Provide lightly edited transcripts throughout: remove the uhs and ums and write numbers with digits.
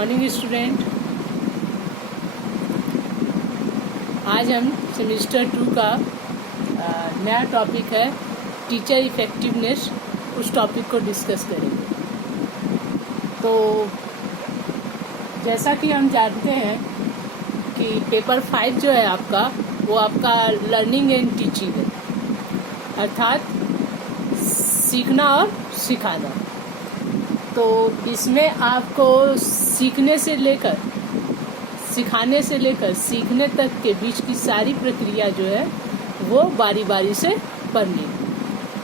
Morning student. आज हम semester 2 का नया टॉपिक है टीचर इफेक्टिवनेस, उस टॉपिक को डिस्कस करेंगे। तो जैसा कि हम जानते हैं कि पेपर 5 जो है आपका, वो आपका लर्निंग एंड टीचिंग है, अर्थात सीखना और सिखाना। तो इसमें आपको सीखने से लेकर सिखाने से लेकर सीखने तक के बीच की सारी प्रक्रिया जो है वो बारी बारी से पढ़नी है।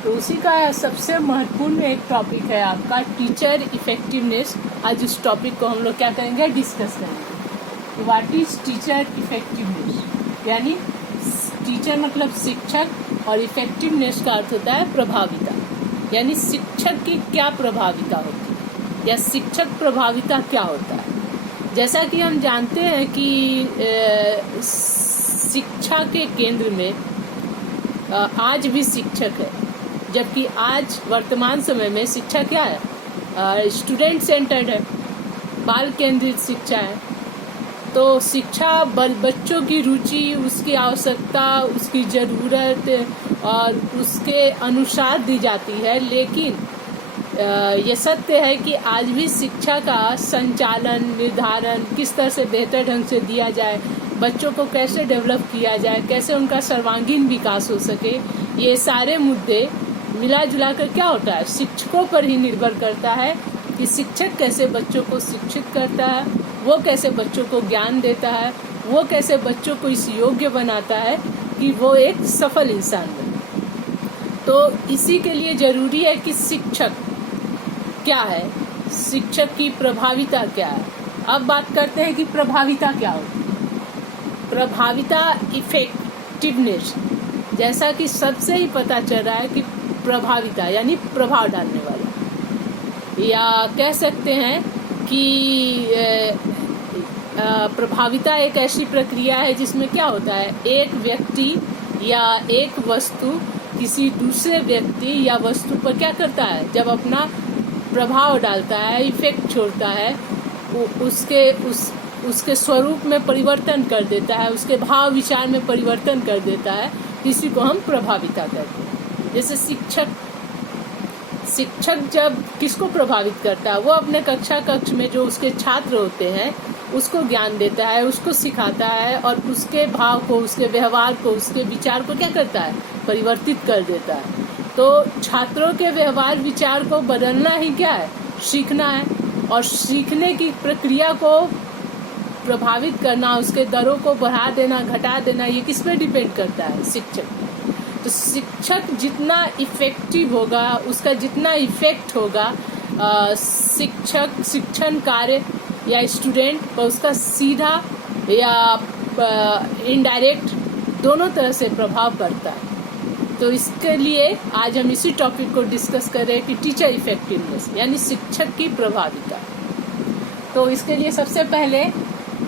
तो उसी का सबसे महत्वपूर्ण एक टॉपिक है आपका टीचर इफेक्टिवनेस। आज इस टॉपिक को हम लोग क्या करेंगे, डिस्कस करेंगे। व्हाट इज टीचर इफेक्टिवनेस, यानी टीचर मतलब शिक्षक और इफेक्टिवनेस का अर्थ होता है प्रभाविता, यानी शिक्षक की क्या प्रभाविता होती है या शिक्षक प्रभाविता क्या होता है। जैसा कि हम जानते हैं कि शिक्षा के केंद्र में आज भी शिक्षक है, जबकि आज वर्तमान समय में शिक्षा क्या है, स्टूडेंट सेंटर्ड है, बाल केंद्रित शिक्षा है। तो शिक्षा बच्चों की रुचि, उसकी आवश्यकता, उसकी ज़रूरत और उसके अनुसार दी जाती है। लेकिन ये सत्य है कि आज भी शिक्षा का संचालन, निर्धारण किस तरह से बेहतर ढंग से दिया जाए, बच्चों को कैसे डेवलप किया जाए, कैसे उनका सर्वांगीण विकास हो सके, ये सारे मुद्दे मिला जुला कर क्या होता है, शिक्षकों पर ही निर्भर करता है कि शिक्षक कैसे बच्चों को शिक्षित करता है, वो कैसे बच्चों को ज्ञान देता है, वो कैसे बच्चों को इस योग्य बनाता है कि वो एक सफल इंसान बने। तो इसी के लिए जरूरी है कि शिक्षक क्या है, शिक्षक की प्रभाविता क्या है। अब बात करते हैं कि प्रभाविता क्या होती है। प्रभाविता इफेक्टिवनेस, जैसा कि सबसे ही पता चल रहा है कि प्रभाविता यानी प्रभाव डालने वाला, या कह सकते हैं कि प्रभाविता एक ऐसी प्रक्रिया है जिसमें क्या होता है, एक व्यक्ति या एक वस्तु किसी दूसरे व्यक्ति या वस्तु पर क्या करता है, जब अपना प्रभाव डालता है, इफेक्ट छोड़ता है, उसके स्वरूप में परिवर्तन कर देता है, उसके भाव विचार में परिवर्तन कर देता है, किसी को हम प्रभाविता कहते हैं। जैसे शिक्षक जब किसको प्रभावित करता है, वो अपने कक्ष में जो उसके छात्र होते हैं उसको ज्ञान देता है, उसको सिखाता है और उसके भाव को, उसके व्यवहार को, उसके विचार को क्या करता है, परिवर्तित कर देता है। तो छात्रों के व्यवहार विचार को बदलना ही क्या है, सीखना है। और सीखने की प्रक्रिया को प्रभावित करना, उसके दरों को बढ़ा देना, घटा देना, ये किस पे डिपेंड करता है, शिक्षक। तो शिक्षक जितना इफेक्टिव होगा, उसका जितना इफेक्ट होगा, शिक्षण कार्य या स्टूडेंट पर उसका सीधा या इनडायरेक्ट दोनों तरह से प्रभाव पड़ता है। तो इसके लिए आज हम इसी टॉपिक को डिस्कस कर रहे हैं कि टीचर इफेक्टिवनेस यानी शिक्षक की प्रभाविता। तो इसके लिए सबसे पहले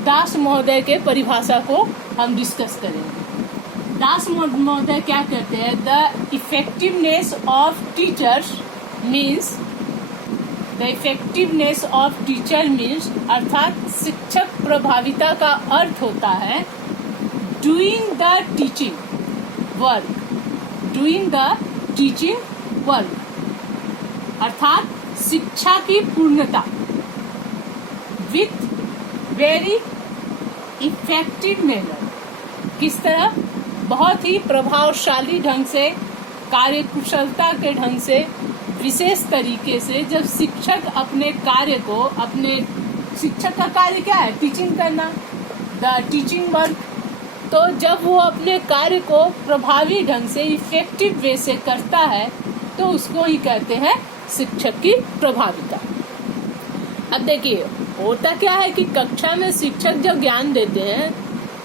दास महोदय के परिभाषा को हम डिस्कस करेंगे। दास महोदय क्या कहते हैं, the effectiveness of teachers means, the effectiveness of teacher means, अर्थात शिक्षक प्रभाविता का अर्थ होता है doing the teaching work, doing the teaching work, अर्थात शिक्षा की पूर्णता विथ वेरी इफेक्टिव मैनर। किस तरह, बहुत ही प्रभावशाली ढंग से, कार्यकुशलता के ढंग से, विशेष तरीके से जब शिक्षक अपने कार्य को, अपने शिक्षक का कार्य क्या है, टीचिंग करना, द टीचिंग वर्क। तो जब वो अपने कार्य को प्रभावी ढंग से, इफेक्टिव वे से करता है, तो उसको ही कहते हैं शिक्षक की प्रभाविता। अब देखिए, होता क्या है कि कक्षा में शिक्षक जब ज्ञान देते हैं,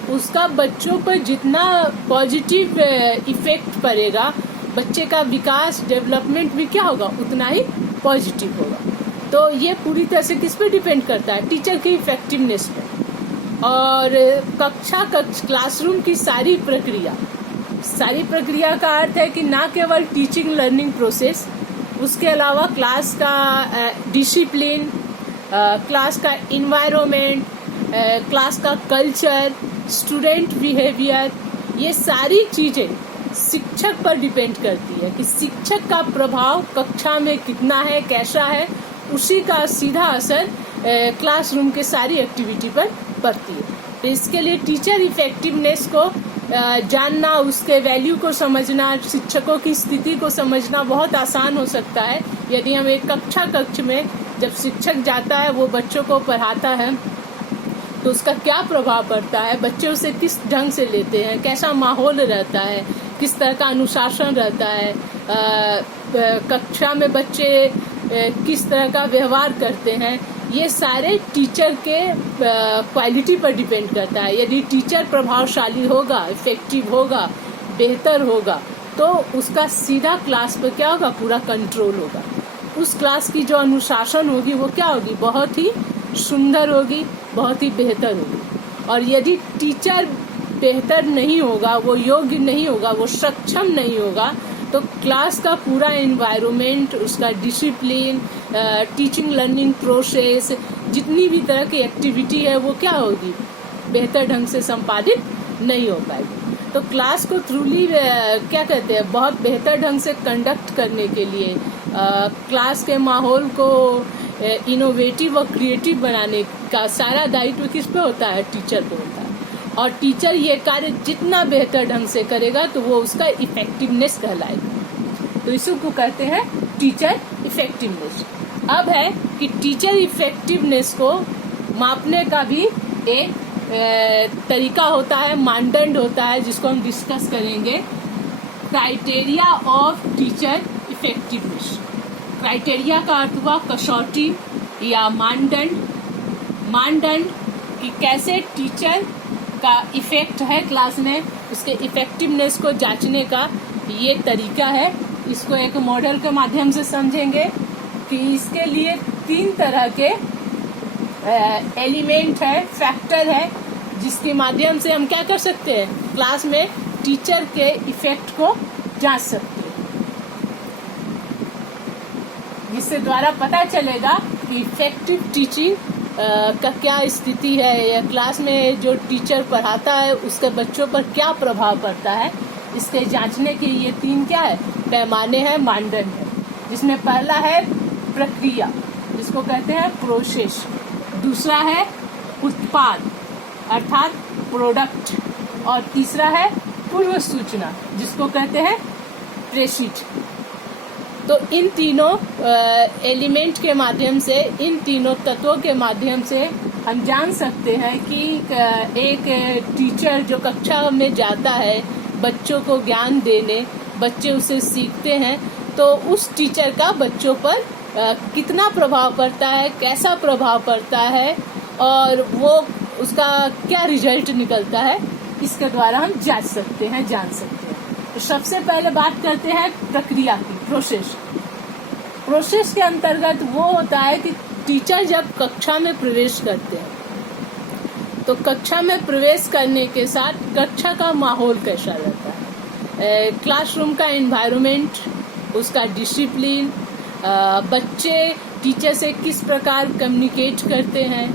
उसका बच्चों पर जितना पॉजिटिव इफेक्ट पड़ेगा, बच्चे का विकास, डेवलपमेंट भी क्या होगा, उतना ही पॉजिटिव होगा। तो ये पूरी तरह से किस पे डिपेंड करता है, टीचर की इफेक्टिवनेस पे। और क्लासरूम की सारी प्रक्रिया का अर्थ है कि ना केवल टीचिंग लर्निंग प्रोसेस, उसके अलावा क्लास का डिसिप्लिन, क्लास का इन्वायरमेंट, क्लास का कल्चर, स्टूडेंट बिहेवियर, ये सारी चीजें शिक्षक पर डिपेंड करती है कि शिक्षक का प्रभाव कक्षा में कितना है, कैसा है, उसी का सीधा असर क्लासरूम के सारी एक्टिविटी पर पड़ती है। तो इसके लिए टीचर इफेक्टिवनेस को जानना, उसके वैल्यू को समझना, शिक्षकों की स्थिति को समझना बहुत आसान हो सकता है यदि हम एक कक्ष में जब शिक्षक जाता है, वो बच्चों को पढ़ाता है, तो उसका क्या प्रभाव पड़ता है, बच्चे उसे किस ढंग से लेते हैं, कैसा माहौल रहता है, किस तरह का अनुशासन रहता है, कक्षा में बच्चे किस तरह का व्यवहार करते हैं, ये सारे टीचर के क्वालिटी पर डिपेंड करता है। यदि टीचर प्रभावशाली होगा, इफेक्टिव होगा, बेहतर होगा, तो उसका सीधा क्लास पर क्या होगा, पूरा कंट्रोल होगा। उस क्लास की जो अनुशासन होगी वो क्या होगी, बहुत ही सुंदर होगी, बहुत ही बेहतर होगी। और यदि टीचर बेहतर नहीं होगा, वो योग्य नहीं होगा, वो सक्षम नहीं होगा, तो क्लास का पूरा एनवायरनमेंट, उसका डिसिप्लिन, टीचिंग लर्निंग प्रोसेस, जितनी भी तरह की एक्टिविटी है वो क्या होगी, बेहतर ढंग से संपादित नहीं हो पाएगी। तो क्लास को थ्रूली क्या कहते हैं, बहुत बेहतर ढंग से कंडक्ट करने के लिए क्लास के माहौल को इनोवेटिव और क्रिएटिव बनाने का सारा दायित्व किस पे होता है, टीचर पे होता है। और टीचर ये कार्य जितना बेहतर ढंग से करेगा तो वो उसका इफेक्टिवनेस कहलाएगा। तो इसी को कहते हैं टीचर इफेक्टिवनेस। अब है कि टीचर इफेक्टिवनेस को मापने का भी एक तरीका होता है, मानदंड होता है, जिसको हम डिस्कस करेंगे, criteria of teacher effectiveness. Criteria का अर्थ हुआ कसौटी या मानदंड। मानदंड कि कैसे टीचर का इफेक्ट है क्लास में, उसके इफेक्टिवनेस को जांचने का ये तरीका है। इसको एक मॉडल के माध्यम से समझेंगे कि इसके लिए 3 तरह के एलिमेंट है, फैक्टर है, जिसके माध्यम से हम क्या कर सकते हैं, क्लास में टीचर के इफेक्ट को जांच सकते हैं। जिससे द्वारा पता चलेगा कि इफेक्टिव टीचिंग का क्या स्थिति है, या क्लास में जो टीचर पढ़ाता है उसके बच्चों पर क्या प्रभाव पड़ता है। इसके जांचने के ये 3 क्या है, पैमाने हैं, मानदंड है। जिसमें पहला है प्रक्रिया, जिसको कहते हैं प्रोसेस। दूसरा है उत्पाद अर्थात प्रोडक्ट, और तीसरा है पूर्व सूचना, जिसको कहते हैं प्रेसिड। तो इन तीनों एलिमेंट के माध्यम से, इन तीनों तत्वों के माध्यम से हम जान सकते हैं कि एक टीचर जो कक्षा में जाता है बच्चों को ज्ञान देने, बच्चे उसे सीखते हैं, तो उस टीचर का बच्चों पर कितना प्रभाव पड़ता है, कैसा प्रभाव पड़ता है, और वो उसका क्या रिजल्ट निकलता है, इसके द्वारा हम जांच सकते हैं, जान सकते हैं। तो सबसे पहले बात करते हैं प्रक्रिया की, प्रोसेस। प्रोसेस के अंतर्गत वो होता है कि टीचर जब कक्षा में प्रवेश करते हैं, तो कक्षा में प्रवेश करने के साथ कक्षा का माहौल कैसा रहता है, क्लासरूम का एनवायरनमेंट, उसका डिसिप्लिन, बच्चे टीचर से किस प्रकार कम्युनिकेट करते हैं,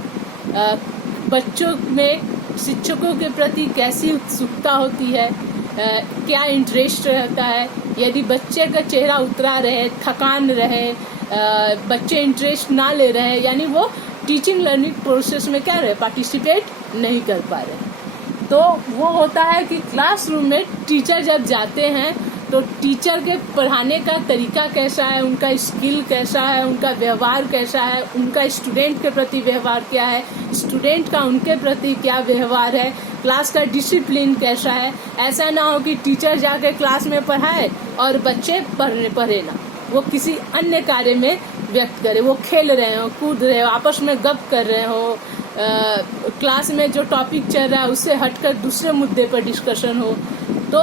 बच्चों में शिक्षकों के प्रति कैसी उत्सुकता होती है, क्या इंटरेस्ट रहता है। यदि बच्चे का चेहरा उतरा रहे, थकान रहे, बच्चे इंटरेस्ट ना ले रहे, यानी वो टीचिंग लर्निंग प्रोसेस में क्या रहे, पार्टिसिपेट नहीं कर पा रहे, तो वो होता है कि क्लासरूम में टीचर जब जाते हैं तो टीचर के पढ़ाने का तरीका कैसा है, उनका स्किल कैसा है, उनका व्यवहार कैसा है, उनका स्टूडेंट के प्रति व्यवहार क्या है, स्टूडेंट का उनके प्रति क्या व्यवहार है, क्लास का डिसिप्लिन कैसा है। ऐसा ना हो कि टीचर जाके क्लास में पढ़ाए और बच्चे पढ़े ना, वो किसी अन्य कार्य में व्यक्त करे, वो खेल रहे हो, कूद रहे हो, आपस में गप कर रहे हो, क्लास में जो टॉपिक चल रहा है उससे हटकर दूसरे मुद्दे पर डिस्कशन हो। तो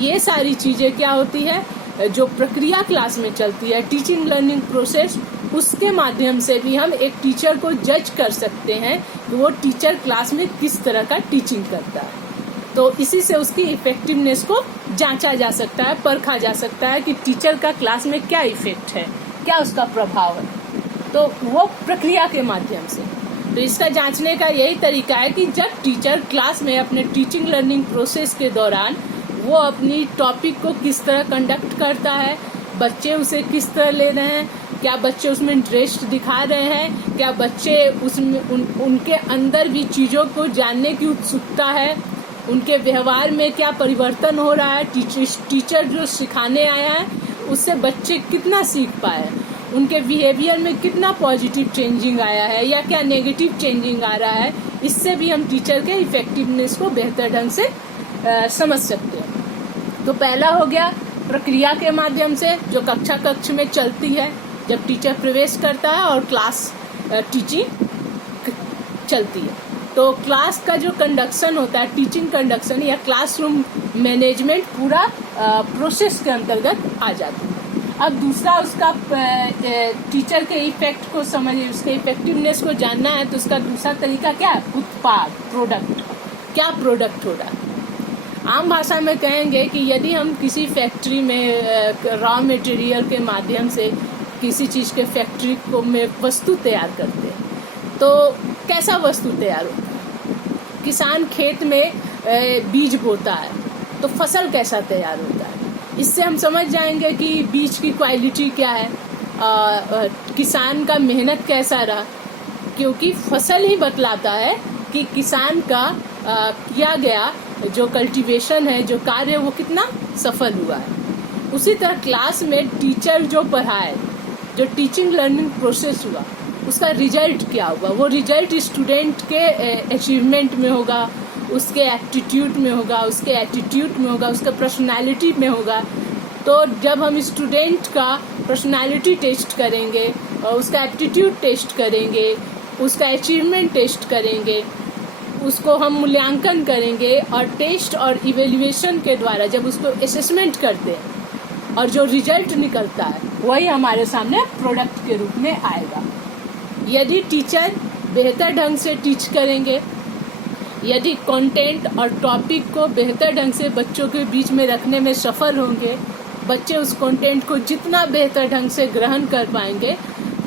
ये सारी चीजें क्या होती है, जो प्रक्रिया क्लास में चलती है, टीचिंग लर्निंग प्रोसेस, उसके माध्यम से भी हम एक टीचर को जज कर सकते हैं कि वो टीचर क्लास में किस तरह का टीचिंग करता है। तो इसी से उसकी इफेक्टिवनेस को जांचा जा सकता है, परखा जा सकता है कि टीचर का क्लास में क्या इफेक्ट है, क्या उसका प्रभाव है। तो वो प्रक्रिया के माध्यम से। तो इसका जांचने का यही तरीका है कि जब टीचर क्लास में अपने टीचिंग लर्निंग प्रोसेस के दौरान वो अपनी टॉपिक को किस तरह कंडक्ट करता है, बच्चे उसे किस तरह ले रहे हैं, क्या बच्चे उसमें इंटरेस्ट दिखा रहे हैं, क्या बच्चे उसमें उनके अंदर भी चीज़ों को जानने की उत्सुकता है, उनके व्यवहार में क्या परिवर्तन हो रहा है, टीचर जो सिखाने आया है उससे बच्चे कितना सीख पाए, उनके बिहेवियर में कितना पॉजिटिव चेंजिंग आया है या क्या नेगेटिव चेंजिंग आ रहा है। इससे भी हम टीचर के इफेक्टिवनेस को बेहतर ढंग से समझ सकते हैं। तो पहला हो गया प्रक्रिया के माध्यम से, जो कक्ष में चलती है जब टीचर प्रवेश करता है और क्लास टीचिंग चलती है। तो क्लास का जो कंडक्शन होता है, टीचिंग कंडक्शन या क्लासरूम मैनेजमेंट पूरा प्रोसेस के अंतर्गत आ जाता है। अब दूसरा उसका टीचर के इफेक्ट को समझिए, उसके इफेक्टिवनेस को जानना है तो उसका दूसरा तरीका क्या है, उत्पाद, प्रोडक्ट, क्या प्रोडक्ट हो रहा है। आम भाषा में कहेंगे कि यदि हम किसी फैक्ट्री में रॉ मटेरियल के माध्यम से किसी चीज़ के फैक्ट्री को में वस्तु तैयार करते हैं तो कैसा वस्तु तैयार होता है। किसान खेत में बीज बोता है तो फसल कैसा तैयार होता है। इससे हम समझ जाएंगे कि बीज की क्वालिटी क्या है, किसान का मेहनत कैसा रहा, क्योंकि फसल ही बतलाता है कि किसान का किया गया जो कल्टीवेशन है, जो कार्य, वो कितना सफल हुआ है। उसी तरह क्लास में टीचर जो पढ़ाए, जो टीचिंग लर्निंग प्रोसेस हुआ, उसका रिजल्ट क्या होगा। वो रिजल्ट स्टूडेंट के अचीवमेंट में होगा, उसके एप्टीट्यूड में होगा, उसके एटीट्यूड में होगा, उसके पर्सनालिटी में होगा। तो जब हम स्टूडेंट का पर्सनालिटी टेस्ट करेंगे और उसका एप्टीट्यूड टेस्ट करेंगे, उसका अचीवमेंट टेस्ट करेंगे, उसको हम मूल्यांकन करेंगे और टेस्ट और इवेल्युएशन के द्वारा जब उसको असेसमेंट करते हैं और जो रिजल्ट निकलता है वही हमारे सामने प्रोडक्ट के रूप में आएगा। यदि टीचर बेहतर ढंग से टीच करेंगे, यदि कंटेंट और टॉपिक को बेहतर ढंग से बच्चों के बीच में रखने में सफल होंगे, बच्चे उस कंटेंट को जितना बेहतर ढंग से ग्रहण कर पाएंगे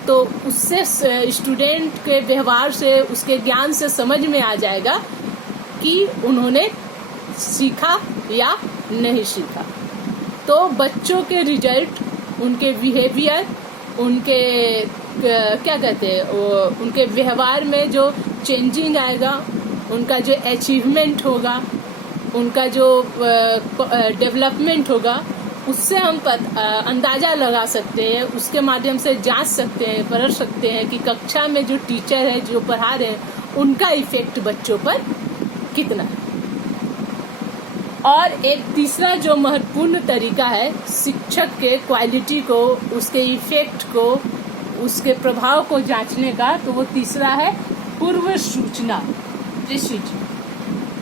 तो उससे स्टूडेंट के व्यवहार से, उसके ज्ञान से समझ में आ जाएगा कि उन्होंने सीखा या नहीं सीखा। तो बच्चों के रिजल्ट, उनके बिहेवियर, उनके क्या कहते हैं, उनके व्यवहार में जो चेंजिंग आएगा, उनका जो अचीवमेंट होगा, उनका जो डेवलपमेंट होगा, उससे हम अंदाजा लगा सकते हैं, उसके माध्यम से जांच सकते हैं, परख सकते हैं कि कक्षा में जो टीचर है, जो पढ़ा रहे हैं, उनका इफेक्ट बच्चों पर कितना है। और एक तीसरा जो महत्वपूर्ण तरीका है शिक्षक के क्वालिटी को, उसके इफेक्ट को, उसके प्रभाव को जांचने का, तो वो तीसरा है पूर्व सूचना, प्रीसीजन।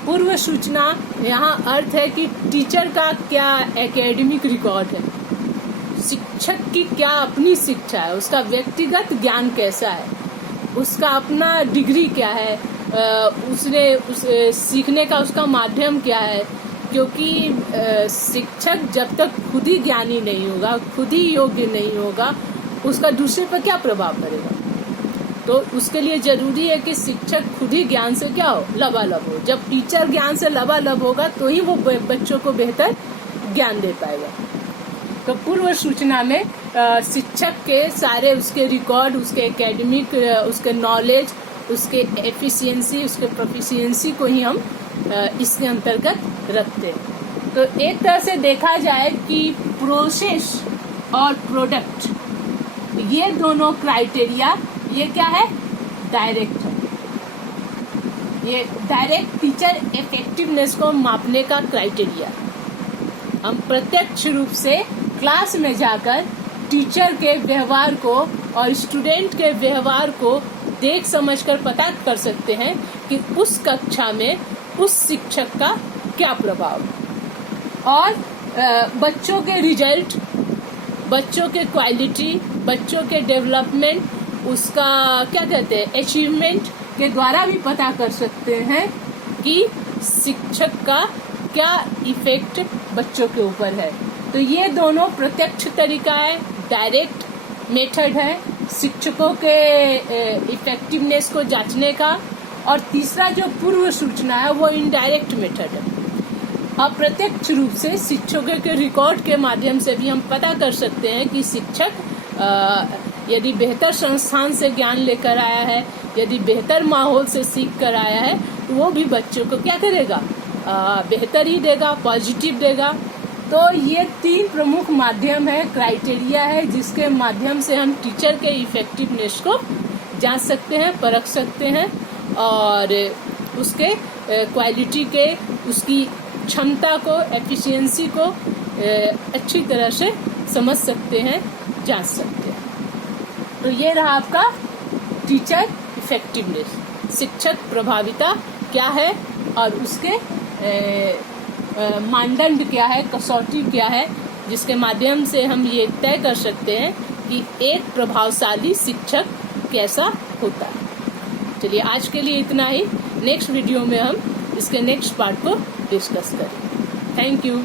पूर्व सूचना यहाँ अर्थ है कि टीचर का क्या एकेडमिक रिकॉर्ड है, शिक्षक की क्या अपनी शिक्षा है, उसका व्यक्तिगत ज्ञान कैसा है, उसका अपना डिग्री क्या है, उसने सीखने का उसका माध्यम क्या है। क्योंकि शिक्षक जब तक खुद ही ज्ञानी नहीं होगा, खुद ही योग्य नहीं होगा, उसका दूसरे पर क्या प्रभाव पड़ेगा। तो उसके लिए जरूरी है कि शिक्षक खुद ही ज्ञान से क्या हो, लबालब हो। जब टीचर ज्ञान से लबालब होगा तो ही वो बच्चों को बेहतर ज्ञान दे पाएगा। तो पूर्व सूचना में शिक्षक के सारे उसके रिकॉर्ड, उसके एकेडमिक, उसके नॉलेज, उसके एफिशिएंसी, उसके प्रोफिशिएंसी को ही हम इसके अंतर्गत रखते हैं। तो एक तरह से देखा जाए कि प्रोसेस और प्रोडक्ट, ये दोनों क्राइटेरिया, ये क्या है, डायरेक्ट है। ये डायरेक्ट टीचर इफेक्टिवनेस को मापने का क्राइटेरिया। हम प्रत्यक्ष रूप से क्लास में जाकर टीचर के व्यवहार को और स्टूडेंट के व्यवहार को देख समझकर पता कर सकते हैं कि उस कक्षा में उस शिक्षक का क्या प्रभाव है। और बच्चों के रिजल्ट, बच्चों के क्वालिटी, बच्चों के डेवलपमेंट, उसका क्या कहते हैं, अचीवमेंट के द्वारा भी पता कर सकते हैं कि शिक्षक का क्या इफेक्ट बच्चों के ऊपर है। तो ये दोनों प्रत्यक्ष तरीका है, डायरेक्ट मेथड है शिक्षकों के इफेक्टिवनेस को जांचने का, और तीसरा जो पूर्व सूचना है वो इनडायरेक्ट मेथड है। अप्रत्यक्ष रूप से शिक्षकों के रिकॉर्ड के माध्यम से भी हम पता कर सकते हैं कि शिक्षक यदि बेहतर संस्थान से ज्ञान लेकर आया है, यदि बेहतर माहौल से सीख कर आया है, तो वो भी बच्चों को क्या करेगा, बेहतर ही देगा, पॉजिटिव देगा। तो ये 3 प्रमुख माध्यम है, क्राइटेरिया है, जिसके माध्यम से हम टीचर के इफेक्टिवनेस को जांच सकते हैं, परख सकते हैं, और उसके क्वालिटी के, उसकी क्षमता को, एफिशिएंसी को अच्छी तरह से समझ सकते हैं, जांच सकते हैं। तो ये रहा आपका टीचर इफेक्टिवनेस, शिक्षक प्रभाविता क्या है और उसके मानदंड क्या है, कसौटी क्या है, जिसके माध्यम से हम ये तय कर सकते हैं कि एक प्रभावशाली शिक्षक कैसा होता है। चलिए आज के लिए इतना ही। नेक्स्ट वीडियो में हम इसके नेक्स्ट पार्ट को डिस्कस करें। Thank you.